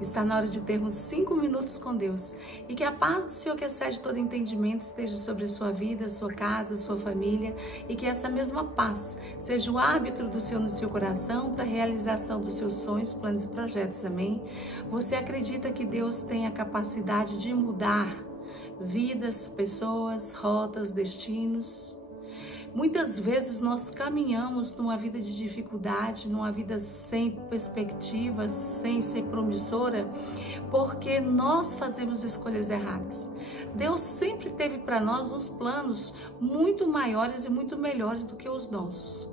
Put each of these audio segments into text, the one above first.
Está na hora de termos 5 minutos com Deus. E que a paz do Senhor, que excede todo entendimento, esteja sobre a sua vida, sua casa, sua família. E que essa mesma paz seja o árbitro do Senhor no seu coração para a realização dos seus sonhos, planos e projetos. Amém? Você acredita que Deus tem a capacidade de mudar vidas, pessoas, rotas, destinos? Muitas vezes nós caminhamos numa vida de dificuldade, numa vida sem perspectivas, sem ser promissora, porque nós fazemos escolhas erradas. Deus sempre teve para nós uns planos muito maiores e muito melhores do que os nossos.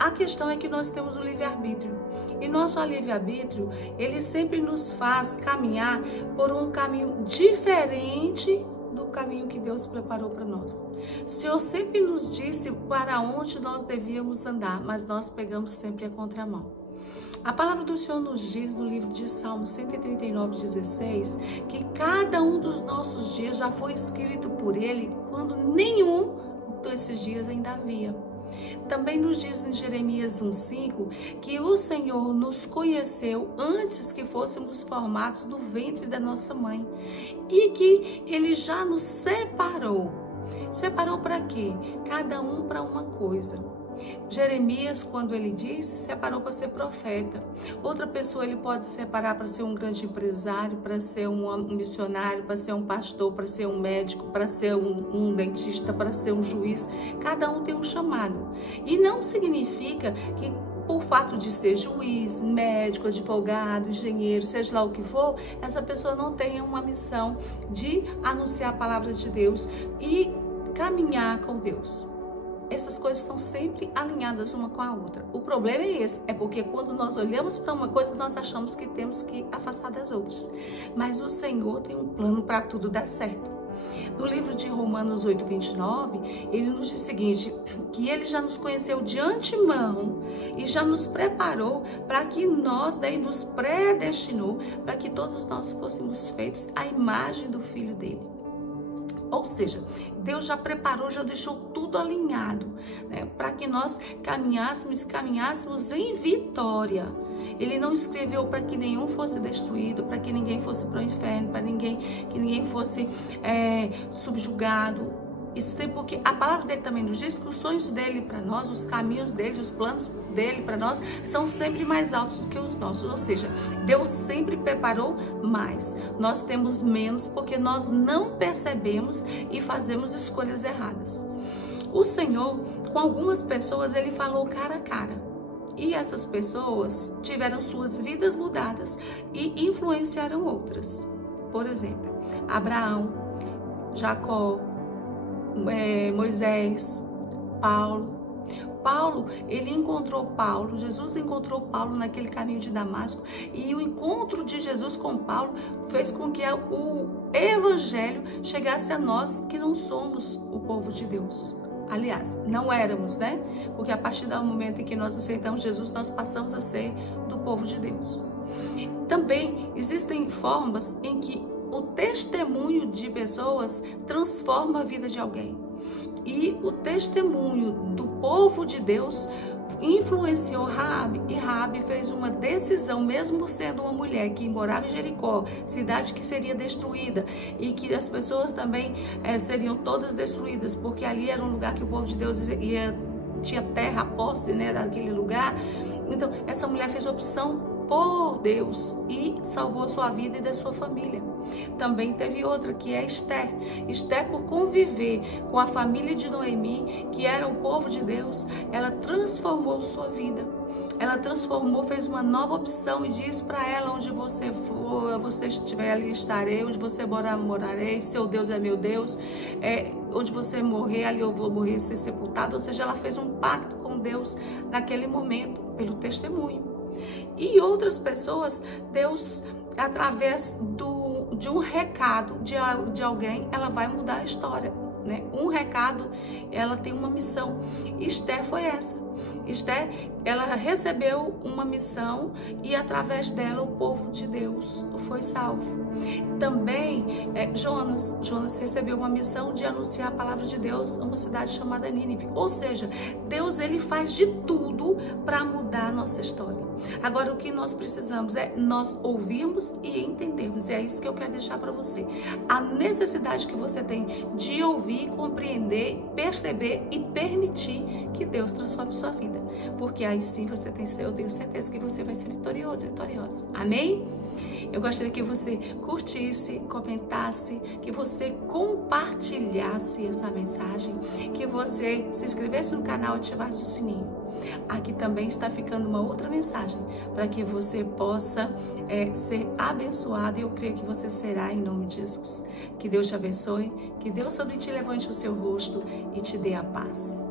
A questão é que nós temos o livre-arbítrio. E nosso livre-arbítrio, ele sempre nos faz caminhar por um caminho diferente do caminho que Deus preparou para nós. O Senhor sempre nos disse para onde nós devíamos andar, mas nós pegamos sempre a contramão. A palavra do Senhor nos diz no livro de Salmos 139:16 que cada um dos nossos dias já foi escrito por Ele quando nenhum desses dias ainda havia. Também nos diz em Jeremias 1:5 que o Senhor nos conheceu antes que fôssemos formados no ventre da nossa mãe e que Ele já nos separou. Separou para quê? Cada um para uma coisa. Jeremias, quando ele disse, separou para ser profeta. Outra pessoa ele pode separar para ser um grande empresário, para ser um missionário, para ser um pastor, para ser um médico, para ser um dentista, para ser um juiz. Cada um tem um chamado. E não significa que por fato de ser juiz, médico, advogado, engenheiro, seja lá o que for, essa pessoa não tenha uma missão de anunciar a palavra de Deus e caminhar com Deus. Essas coisas estão sempre alinhadas uma com a outra. O problema é esse, é porque quando nós olhamos para uma coisa, nós achamos que temos que afastar das outras. Mas o Senhor tem um plano para tudo dar certo. No livro de Romanos 8:29, ele nos diz o seguinte, que ele já nos conheceu de antemão e já nos preparou para que nós, daí nos predestinou, para que todos nós fôssemos feitos à imagem do Filho dele. Ou seja, Deus já preparou, já deixou tudo alinhado, né, para que nós caminhássemos em vitória. Ele não escreveu para que nenhum fosse destruído, para que ninguém fosse para o inferno, para que ninguém fosse subjugado. Isso porque a palavra dele também nos diz que os sonhos dele para nós, os caminhos dele, os planos dele para nós são sempre mais altos do que os nossos. Ou seja, Deus sempre preparou mais. Nós temos menos porque nós não percebemos e fazemos escolhas erradas. O Senhor, com algumas pessoas, ele falou cara a cara. E essas pessoas tiveram suas vidas mudadas e influenciaram outras. Por exemplo, Abraão, Jacó, Moisés, Paulo, ele encontrou Paulo, Jesus encontrou Paulo naquele caminho de Damasco e o encontro de Jesus com Paulo fez com que o evangelho chegasse a nós que não somos o povo de Deus. Aliás, não éramos, né? Porque a partir do momento em que nós aceitamos Jesus, nós passamos a ser do povo de Deus. Também existem formas em que o testemunho de pessoas transforma a vida de alguém. E o testemunho do povo de Deus influenciou Raabe. E Raabe fez uma decisão, mesmo sendo uma mulher que morava em Jericó, cidade que seria destruída, e que as pessoas também seriam todas destruídas, porque ali era um lugar que o povo de Deus tinha terra, posse, né, daquele lugar. Então, essa mulher fez opção por Deus e salvou sua vida e da sua família. Também teve outra, que é Esther. Esther, por conviver com a família de Noemi, que era o povo de Deus, ela transformou sua vida. Ela transformou, fez uma nova opção e disse para ela: onde você for, você estiver, ali estarei. Onde você morar, morarei. Seu Deus é meu Deus. Onde você morrer, ali eu vou morrer, ser sepultado. Ou seja, ela fez um pacto com Deus naquele momento, pelo testemunho. E outras pessoas, Deus, através de um recado de alguém, ela vai mudar a história, né? Um recado, ela tem uma missão. Esther foi essa. Esther, ela recebeu uma missão e através dela o povo de Deus foi salvo. Também Jonas recebeu uma missão de anunciar a palavra de Deus a uma cidade chamada Nínive. Ou seja, Deus, ele faz de tudo para mudar a nossa história. Agora, o que nós precisamos é nós ouvirmos e entendermos. E é isso que eu quero deixar para você. A necessidade que você tem de ouvir, compreender, perceber e permitir que Deus transforme sua vida. Porque aí sim você tem, eu tenho certeza que você vai ser vitorioso, vitoriosa. Amém? Eu gostaria que você curtisse, comentasse, que você compartilhasse essa mensagem, que você se inscrevesse no canal e ativasse o sininho. Aqui também está ficando uma outra mensagem para que você possa ser abençoado, e eu creio que você será, em nome de Jesus. Que Deus te abençoe, que Deus sobre ti levante o seu rosto e te dê a paz.